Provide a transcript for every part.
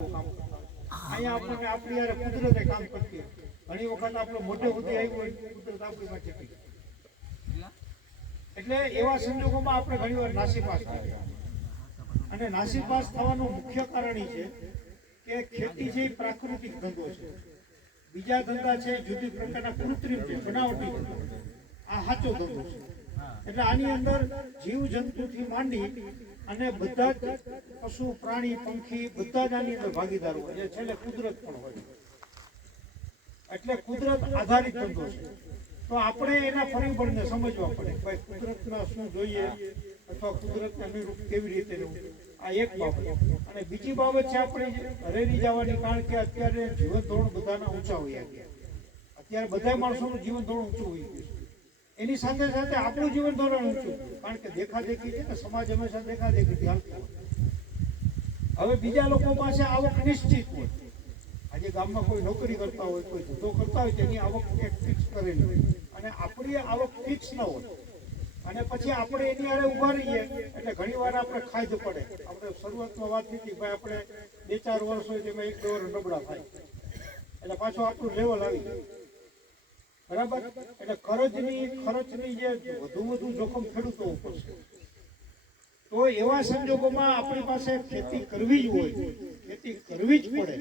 અહીંયા આપણને આપણી યારે કુદરતે કામ કરતી ઘણી વખત આપણો મોઢે સુધી આવ્યું હોય, કુદરત આપણી માટે. એટલે એવા સંજોગોમાં આપણે ઘણી વાર નાસીપાસ થાય. અને નાસીપાસ થવાનું મુખ્ય કારણ એ છે કે ખેતી છે પ્રાકૃતિક ધંધો છે. બીજા ધંધા છે, જુદી પ્રકારના કૃત્રિમ છે બનાવટી આ સાચો ધંધો છે. એટલે આની અંદર જીવ જંતુથી માંડી અને બધા જ પશુ, પ્રાણી, પંખી બધા જ આની અંદર ભાગીદાર હોય. છે છેલ્લે કુદરત પણ હોય. એટલે કુદરત આધારિત ધંધો છે. તો આપણે એના પરિબળને સમજવા પડે ભાઈ કુદરતના શું જોઈએ અથવા કુદરતને અનુરૂપ કેવી રીતે રહેવું. આ એક બાબત. અને બીજી બાબત છે આપણે હરેરી જવાની, કારણ કે અત્યારે જીવન ધોરણ બધાના ઊંચા હોઈ ગયા અત્યારે બધા માણસોનું જીવન ધોરણ ઊંચું હોઈ ગયું છે. એની સાથે સાથે આપણું જીવન ધોરણ ઊંચું કારણ કે દેખાદેખી છે ને, સમાજ હંમેશા દેખાદેખીથી હાલતો હવે બીજા લોકો પાસે આવક નિશ્ચિત હોય. આજે ગામમાં કોઈ નોકરી કરતા હોય, કોઈ ધંધો કરતા હોય, તેની આવક ફિક્સ કરેલી હોય. અને આપણી આવક ફિક્સ ન હોય. અને પછી આપણે એની આડે ઊભા રહીએ, એટલે ઘણી વાર આપણે ખાઈ પડે. આપણે શરૂઆતમાં વાત થઈ ભાઈ, આપણે બે ચાર વર્ષ હોય, તેમાં એક બે નબળા થાય. એટલે પાછું આપણું લેવલ આવી જાય બરાબર? એટલે કરજની ખર્ચની જે વધુ વધુ જોખમ ખેડૂતો ઉપર છે. તો એવા સંજોગોમાં આપણી પાસે ખેતી કરવી જ હોય, ખેતી કરવી જ પડે,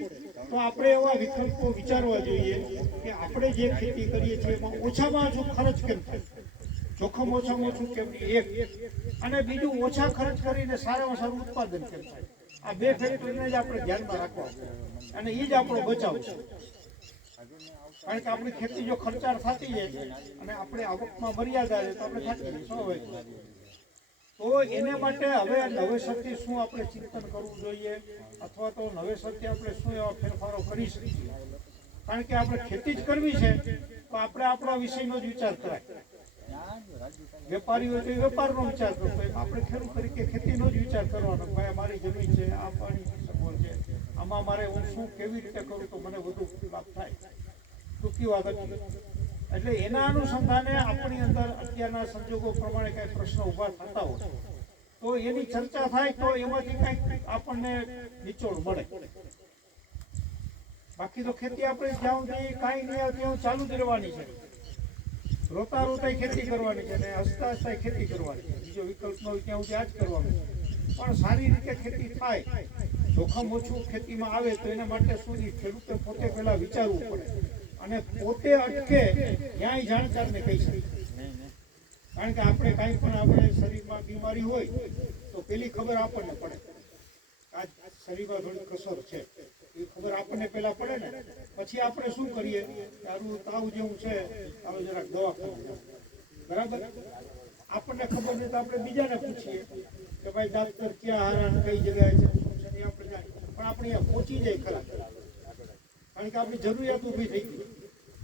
તો આપણે એવા વિકલ્પો વિચારવા જોઈએ કે આપણે જે ખેતી કરીએ છીએ એમાં ઓછામાં ઓછું ખર્ચ કેમ થાય? જોખમ ઓછામાં ઓછું કેમ એક. અને બીજું, ઓછા ખર્ચ કરીને સારામાં સારું ઉત્પાદન કેમ થાય? આ બે ફેક્ટરીને જ આપણે ધ્યાનમાં રાખવા અને એ જ આપણો બચાવ છે. કારણ કે આપણી ખેતી જો ખર્ચાળ થતી જાય અને આપણે આવકમાં મર્યાદા છે તો આપણે થાકી જઈએ હોય. તો એને માટે હવે નવેસરથી શું આપણે ચિંતન કરવું જોઈએ? અથવા તો નવેસરથી આપણે શું એવા ફેરફારો કરી શકીએ? કારણ કે આપણે ખેતી જ કરવી છે, તો આપણે આપણા વિષયનો જ વિચાર કરાય. વેપારી હોય તો વેપારનો વિચાર કરવો આપણે ખેડૂત તરીકે ખેતીનો જ વિચાર કરવાનો. ભાઈ મારી જમીન છે, આ પાણી છે. આમાં મારે હું શું કેવી રીતે કરું તો મને વધુ લાભ થાય? ટૂંકી વાગત એટલે એના અનુસંધાને આપણી અંદર અત્યારના સંજોગો પ્રમાણે કઈ પ્રશ્નો ઊભા થતા હોય તો એની ચર્ચા થાય તો એમાંથી કંઈક આપણને નિચોડ મળે. બાકી તો ખેતી આપણે જ્યાં સુધી કાંઈ નહીં આવે ત્યાં ચાલુ જ રહેવાની છે. રોતા રોતા ખેતી કરવાની છે અને હસતા હસતા ખેતી કરવાની છે. બીજો વિકલ્પ ન હોય ત્યાં સુધી આ જ કરવાનું પણ સારી રીતે ખેતી થાય, જોખમ ઓછું ખેતીમાં આવે તો એના માટે છે? ખેડૂતે પોતે પહેલા વિચારવું પડે. અને પોતે અટકે ત્યાંય જાણકારને કહી શકે. કારણ કે આપણે કાંઈ પણ આપણે શરીરમાં બીમારી હોય, તો પેલી ખબર આપણને પડે. આ શરીરમાં થોડી કસર છે, એ ખબર આપણને પહેલા પડે ને, પછી આપણે શું કરીએ? તારું તાવ જેવું છે તારો જરાક દવા ખાવું બરાબર? આપણને ખબર નહીં તો આપણે બીજાને પૂછીએ કે ભાઈ ડાક્ટર ક્યાં હારા કઈ જગ્યાએ છે આપણે પણ આપણે અહીંયા પહોંચી જાય ખરા. કારણ કે આપણી જરૂરિયાત ઊભી થઈ ગઈ.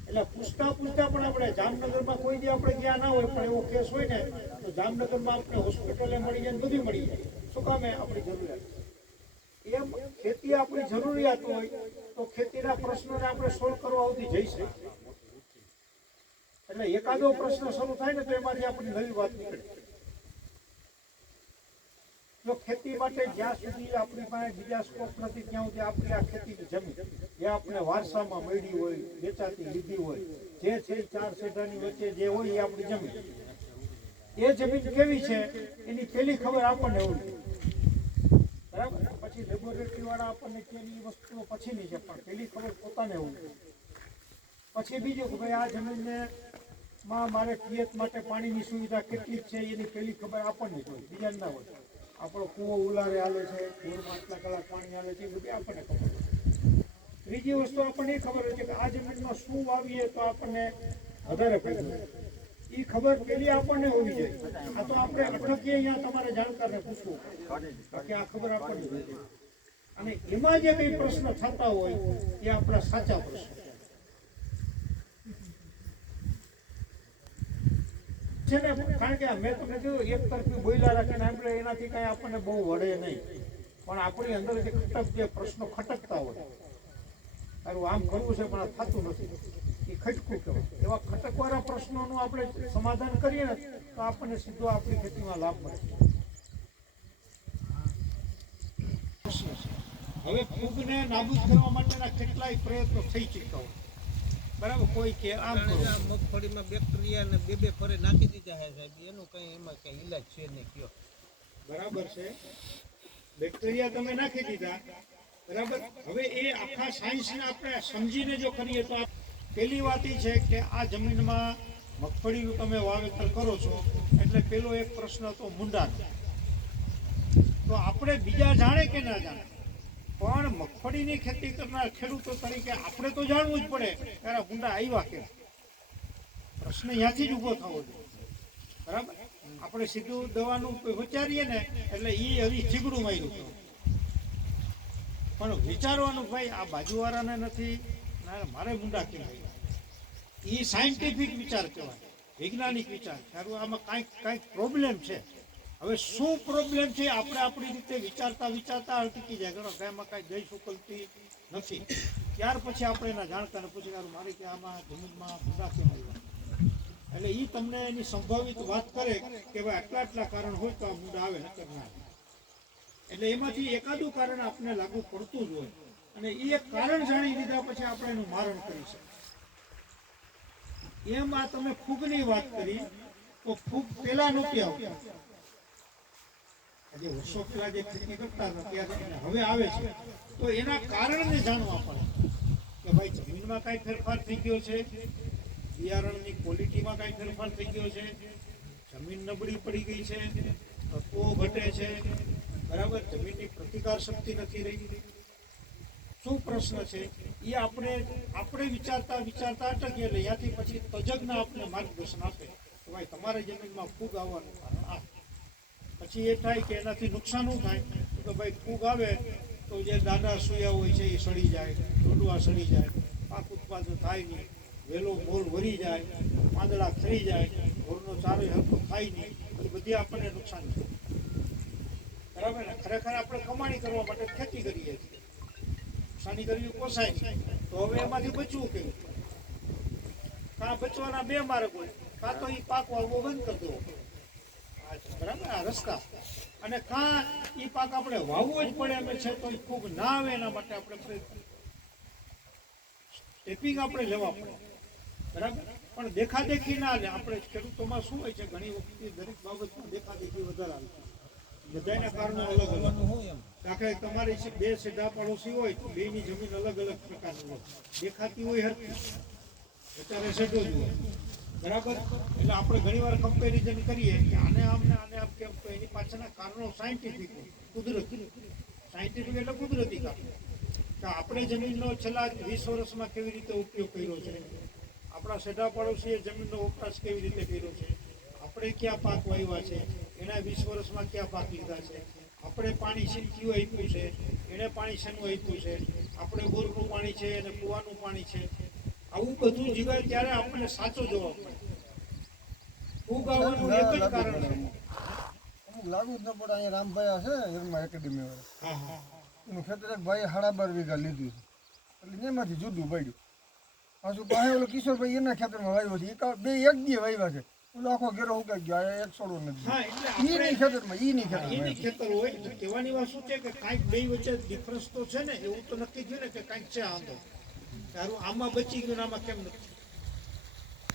એટલે પૂછતા પૂછતા પણ આપણે જામનગરમાં કોઈ દી આપણે ગયા ના હોય, પણ એવો કેસ હોય ને, તો જામનગરમાં આપણે હોસ્પિટલે મળી જાય બધી મળી જાય. શું કામે આપણી જરૂરિયાત? એમ ખેતી આપણી જરૂરિયાત હોય, તો ખેતીના પ્રશ્નોને આપણે સોલ્વ કરવા સુધી જઈ એટલે એકાદો પ્રશ્ન શરૂ થાય ને તો એમાંથી આપણી નવી વાત નીકળે. જો ખેતી માટે જ્યાં સુધી આપણી પાસે બીજા સ્કોપ નથી, ત્યાં સુધી આપણી આ ખેતીની જમીન જે આપણે વારસામાં મળી હોય, વેચાતી લીધી હોય, જે છે ચાર સેઢાની વચ્ચે જે હોય એ આપણી જમીન એ જમીન કેવી છે, એની પેલી ખબર આપણને હોય. બરાબર? પછી લેબોરેટરી વાળા આપણને કે વસ્તુઓ પછીની છે, પણ પેલી ખબર પોતાને હોય. પછી બીજું કે ભાઈ, આ જમીનને માં મારે પિયત માટે પાણીની સુવિધા કેટલી છે, એની પેલી ખબર આપણને હોય, બીજાને હોય. આપણો કૂવો ઉલારે હાલે છે બોરમાં આટલા કલાક પાણી હાલે છે, એ બધી આપણને ખબર હોય. ત્રીજી વસ્તુ આપણને એ ખબર હોય છે કે આ જમીનમાં શું વાવીએ તો આપણને વધારે ફાયદો એ ખબર પેલી આપણને હોવી જોઈએ. આ તો આપણે અટકીએ અહીંયા તમારે જાણકારને પૂછવું. બાકી આ ખબર આપણને અને એમાં જે કંઈ પ્રશ્ન થતા હોય એ આપણા સાચા પ્રશ્નો છે કારણ કે મેં તમને જોયું એક તરફી રાખે ને આપણે એનાથી કાંઈ આપણને બહુ વળે નહીં. પણ આપણી અંદર જે ખટક, જે પ્રશ્નો ખટકતા હોય, તારું આમ કરવું છે પણ થતું નથી. એ ખટકું કહેવાય. એવા ખટકવાળા પ્રશ્નોનું આપણે સમાધાન કરીએ ને, તો આપણને સીધો આપણી ખેતીમાં લાભ મળે. હવે ફૂગને નાબૂદ કરવા માટેના કેટલાય પ્રયત્નો થઈ ચૂક્યા બરાબર? કોઈ કે આમ કરો. મગફળીમાં બેક્ટેરિયા ને બે બે ફરે નાખી દીધા હે સાહેબ. એનું કઈ એમાં કઈ ઈલાજ છે નહીં કયો. બરાબર છે. બેક્ટેરિયા તમે નાખી દીધા. બરાબર? હવે એ આખા સાયન્સને આપણે સમજીને જો કરીએ તો પહેલી વાત એ છે કે આ જમીનમાં મગફળીનું તમે વાવેતર કરો છો, એટલે પેલો એક પ્રશ્ન તો મુંડા તો આપણે બીજા જાણે કે ના જાણે? પણ મગફળીની ખેતી કરનાર ખેડૂતો તરીકે આપણે તો જાણવું જ પડે ત્યારે હુંડા આવ્યા કે પ્રશ્ન જ ઊભો થવો જોઈએ. બરાબર? આપણે સીધું દવાનું વિચારીએ ને, એટલે એ હજી ચીગડું માર્યું પણ વિચારવાનું ભાઈ, આ બાજુવાળાને નથી મારે મુંડા કહેવાય. એ સાયન્ટિફિક વિચાર કહેવાય, વૈજ્ઞાનિક વિચાર. સારું, આમાં કાંઈક કાંઈક પ્રોબ્લેમ છે. હવે શું પ્રોબ્લેમ છે, આપણે આપણી રીતે વિચારતા વિચારતા અટકી જાય. ઘણો એમાં કાંઈ જઈ સુકલતી નથી. ત્યાર પછી આપણે એના જાણકારને પૂછી મારે કે આમાં જમીનમાં મુંડા કેમ એટલે એ તમને એની સંભવિત વાત કરે કે ભાઈ આટલા આટલા કારણ હોય તો આ મૂડ આવે, નકર ના એટલે એમાંથી એકાદું કારણ આપને લાગુ પડતું જ હોય. અને એ એક કારણ જાણી લીધા પછી આપણે એનું મારણ કરી શકીએ. એમ આ તમે ફૂગની વાત કરી, તો ફૂગ પેલા નહોતી આવતી. આજે વર્ષો પેલા જે ખેતી કરતા હતા, ત્યારે હવે આવે છે. તો એના કારણને જાણવા પડે. કે ભાઈ જમીનમાં કાંઈ ફેરફાર થઈ ગયો છે? બિયારણની ક્વોલિટીમાં કાંઈ ફેરફાર થઈ ગયો છે? જમીન નબળી પડી ગઈ છે? તત્વો ઘટે છે? બરાબર, જમીનની પ્રતિકાર શક્તિ નથી રહી. શું પ્રશ્ન છે? એ આપણે આપણે વિચારતા વિચારતા અટકીએ એટલે ત્યાંથી પછી તજજ્ઞ આપણે માર્ગદર્શન આપે. કે ભાઈ, તમારી જમીનમાં ફૂગ આવવાનું કારણ આ. પછી એ થાય કે એનાથી નુકસાન થાય? તો ભાઈ, ફૂગ આવે તો જે દાદા સુયા હોય છે, એ સડી જાય. ડોડવા સડી જાય. પાક ઉત્પાદન થાય નહીં. વેલો મોલ વરી જાય, પાંદડા ખરી જાય મોરનો ચારો હરખો ખાઈ નહીં, એ બધી આપણને નુકસાન છે. બરાબર ને? ખરેખર આપણે કમાણી કરવા માટે ખેતી કરીએ છીએ. નુકસાની કરવી પોસાય છે તો હવે એમાંથી બચવું કેવું કાં બચવાના બે માર્ગ હોય. કાં તો એ પાક વાવવો બંધ કરી દેવો. બરાબર આ રસ્તા. અને કાં એ પાક આપણે વાવવો જ પડે એમ છે તો એ ફૂગ ના આવે એના માટે આપણે સ્ટેપિંગ આપણે લેવા પડે. બરાબર? પણ દેખાદેખી ના લે. આપણે ખેડૂતોમાં શું હોય છે? ઘણી વખત દરેક બાબતમાં દેખાદેખી વધારે આવે બધાના કારણો અલગ અલગ. હોય દાખલા તમારી બે સીધા પડોશી હોય તો બેની જમીન અલગ અલગ પ્રકારની હોય. દેખાતી હોય હરકી અત્યારે સેટો જ હોય. બરાબર? એટલે આપણે ઘણીવાર કમ્પેરિઝન કરીએ કે આને આમ ને આને આમ કેમ તો એની પાછળના કારણો સાયન્ટિફિક કુદરતી. સાયન્ટિફિક એટલે કુદરતી કારણ. કે આપણે જમીનનો છેલ્લા વીસ વર્ષમાં કેવી રીતે ઉપયોગ કર્યો છે? આપણા સેઢા પડોશીએ જમીનનો વપરાશ કેવી રીતે કર્યો છે? આપણે ક્યાં પાક વાવ્યા છે? એના વીસ વર્ષમાં ક્યાં પાક લીધા છે? આપણે પાણી સિંચ્યું આપ્યું છે? એણે પાણી શેનું આપ્યું છે? આપણે બોરનું પાણી છે અને કૂવાનું પાણી છે? આવું બધું જીવાય ત્યારે આપણને સાચો જવાબ મળે. ઉગાવવાનું એક જ કારણ છે. લાગુ જ ન પડે અહીંયા રામભાઈ છે એમાં એકેડમી વાળા. એનું ખેતર ભાઈ સાડા બાર વીઘા લીધું છે. એટલે એમાંથી જુદું પડ્યું. પાછું પાસે ઓલો કિશોરભાઈ એના ખેતરમાં વાવ્યો છે. એક બે એક દી વાવ્યા છે. ઓલો આખો ઘેરો ઉગાઈ ગયો. આ એક છોડો નથી ઈ નહીં ખેતરમાં ઈ નહીં ખેતર ઈ ખેતર હોય તો કહેવાની વાત શું છે કે કાંઈક બે વચ્ચે ડિફરન્સ તો છે ને એવું તો નક્કી થયું ને કે કાંઈક છે આંધો. તારું આમાં બચી ગયું ને આમાં કેમ નથી?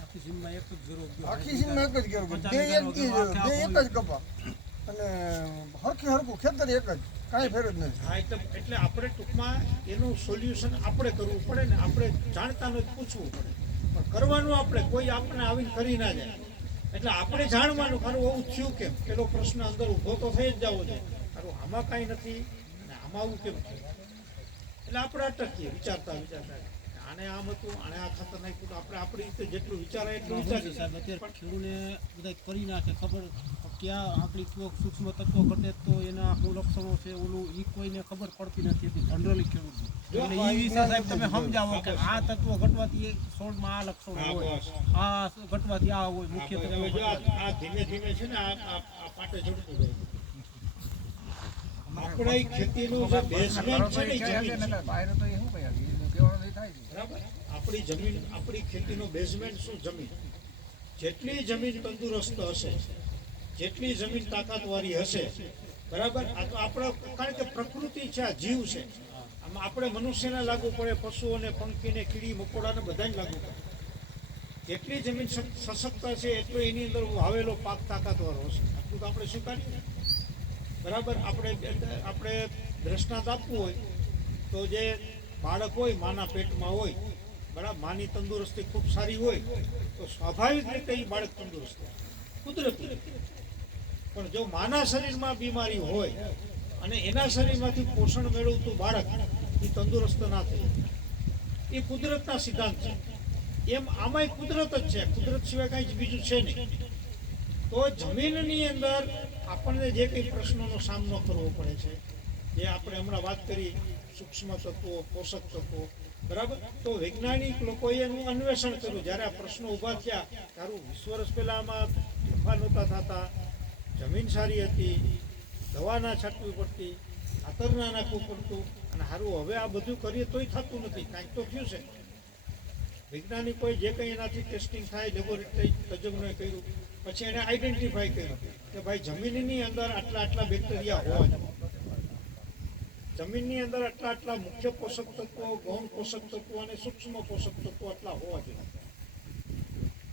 આખી સીમમાં એક જ ઘેરો આખી સીમમાં એક જ ઘેરો બે એક બે એક જ કપા. અને હરખી હરખું ખેતર એક જ. કાંઈ ફેર જ નથી. હા એટલે એટલે આપણે ટૂંકમાં એનું સોલ્યુશન આપણે કરવું પડે ને આપણે જાણતા નથી પૂછવું પડે. પણ કરવાનું આપણે કોઈ આપણે આવીને કરી ના જાય. એટલે આપણે જાણવાનું ખરું એવું થયું કેમ? પેલો પ્રશ્ન અંદર ઊભો તો થઈ જ જવો છે ખરું આમાં કાંઈ નથી ને આમાં આવું કેમ થયું? એટલે આપણે અટકીએ વિચારતા વિચારતા. આને આમ હતું આને આ ખાતર નાખ્યું આપણે આપણી રીતે જેટલું વિચારાય એટલું વિચારીએ. સાહેબ અત્યારે ખેડૂને બધા કરી નાખે ખબર ક્યાં આપણી કયો સૂક્ષ્મ તત્વો ઘટે તો એના શું લક્ષણો છે ઓલું એ કોઈને ખબર પડતી નથી હતી જનરલી ખેડૂત એટલે એ વિશે સાહેબ તમે સમજાવો કે આ તત્વો ઘટવાથી એ છોડમાં આ લક્ષણો હોય. આ ઘટવાથી આ હોય મુખ્ય તત્વો. આ ધીમે ધીમે છે ને આ પાટે ચડતું જાય. આપણે ખેતીનું જે બેઝમેન્ટ છે ને ઈ જમીન છે. બરાબર? આપણી જમીન આપણી ખેતીનો બેઝમેન્ટ શું? જમીન. જેટલી જમીન તંદુરસ્ત હશે જેટલી જમીન તાકાતવાળી હશે, બરાબર? આ તો આપણા કારણ કે પ્રકૃતિ છે, આ જીવ છે. આમાં આપણે મનુષ્યને લાગુ પડે, પશુઓને, પંખીને, કીડી, મકોડાને બધાને લાગુ પડે. જેટલી જમીન સશક્ત છે, એટલો એની અંદર વાવેલો પાક તાકાતવાળો હશે. આટલું તો આપણે સ્વીકારીએ. બરાબર? આપણે આપણે દ્રષ્ટાંત આપવું હોય, તો જે બાળક હોય, માના પેટમાં હોય, બરાબર? માની તંદુરસ્તી ખૂબ સારી હોય, તો સ્વાભાવિક રીતે એ બાળક તંદુરસ્ત. કુદરતી રીતે. પણ જો માના શરીરમાં બીમારી હોય અને એના શરીરમાંથી પોષણ મેળવતું બાળક એ તંદુરસ્ત ના થાય એ કુદરતના સિદ્ધાંત છે. એમ આમાંય કુદરત જ છે. કુદરત સિવાય કાંઈ જ બીજું છે નહીં. તો જમીનની અંદર આપણને જે કંઈ પ્રશ્નોનો સામનો કરવો પડે છે, જે આપણે હમણાં વાત કરી, સૂક્ષ્મ તત્વો, પોષક તત્વો, બરાબર? તો વૈજ્ઞાનિક લોકોએ એનું અન્વેષણ કર્યું. જ્યારે આ પ્રશ્નો ઊભા થયા, તારું વીસ વર્ષ પહેલાં આમાં તોફાન નહોતા થતા. જમીન સારી હતી દવા ના છાંટવી પડતી ખાતર ના નાખવું પડતું અને સારું હવે આ બધું કરીએ તોય થતું નથી, કાંઈક તો થયું છે. વૈજ્ઞાનિકોએ જે કંઈ એનાથી ટેસ્ટિંગ થાય લેબોરેટરી તજજ્ઞોએ કર્યું, પછી એને આઈડેન્ટિફાઈ કર્યું કે ભાઈ જમીનની અંદર આટલા આટલા બેક્ટેરિયા હોવા જોઈએ જમીનની અંદર આટલા આટલા મુખ્ય પોષક તત્વો, ગૌણ પોષક તત્વો અને સૂક્ષ્મ પોષક તત્વો આટલા હોવા જોઈએ.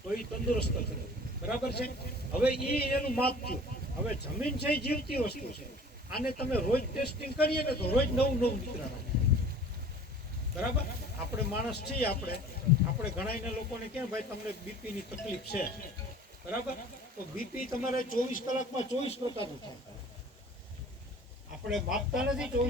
તો એ તંદુરસ્ત છે. બરાબર છે? હવે એ એનું માપ થયું. હવે જમીન છે જીવતી વસ્તુ છે. આને તમે રોજ ટેસ્ટિંગ કરીએ ને તો રોજ નવું નવું નીકળે. બરાબર? આપણે માણસ છીએ આપણે. આપણે ઘણાઈને લોકોને કે ભાઈ તમને બીપીની તકલીફ છે? બરાબર? તો બીપી તમારે ચોવીસ કલાકમાં ચોવીસ પ્રકારનું થાય. આપણે માપતા નથી